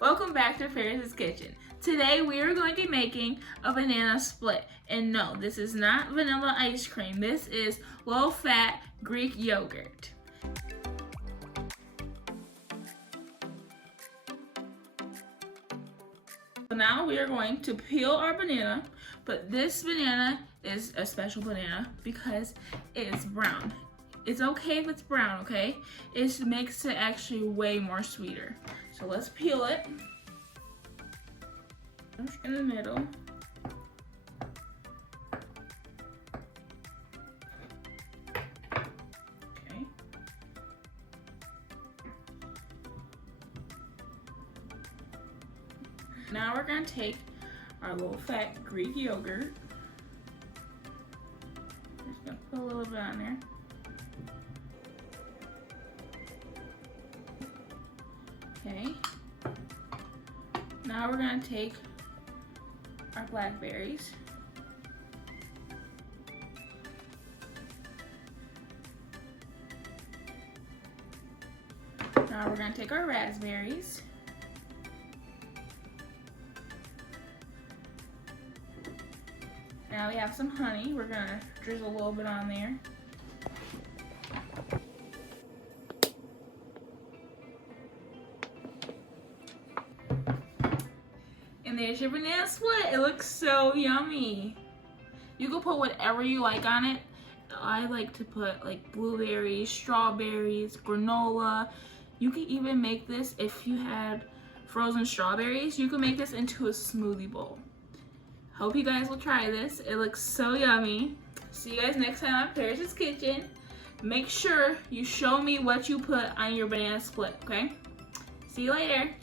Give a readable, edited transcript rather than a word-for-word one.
Welcome back to Ferris's Kitchen. Today we are going to be making a banana split. And no, this is not vanilla ice cream. This is low-fat Greek yogurt. So now we are going to peel our banana, but this banana is a special banana because it's brown. It's okay if it's brown, okay? It makes it actually way more sweeter. So let's peel it. In the middle. Okay. Now we're gonna take our low-fat Greek yogurt. Just gonna put a little bit on there. Okay. Now we're gonna take our blackberries. Now we're gonna take our raspberries. Now we have some honey. We're gonna drizzle a little bit on there. And there's your banana split. It looks so yummy. You can put whatever you like on it. I like to put like blueberries, strawberries, granola. You can even make this, if you had frozen strawberries, you can make this into a smoothie bowl. Hope you guys will try this. It looks so yummy. See you guys next time on Ferris's Kitchen. Make sure you show me what you put on your banana split, okay? See you later.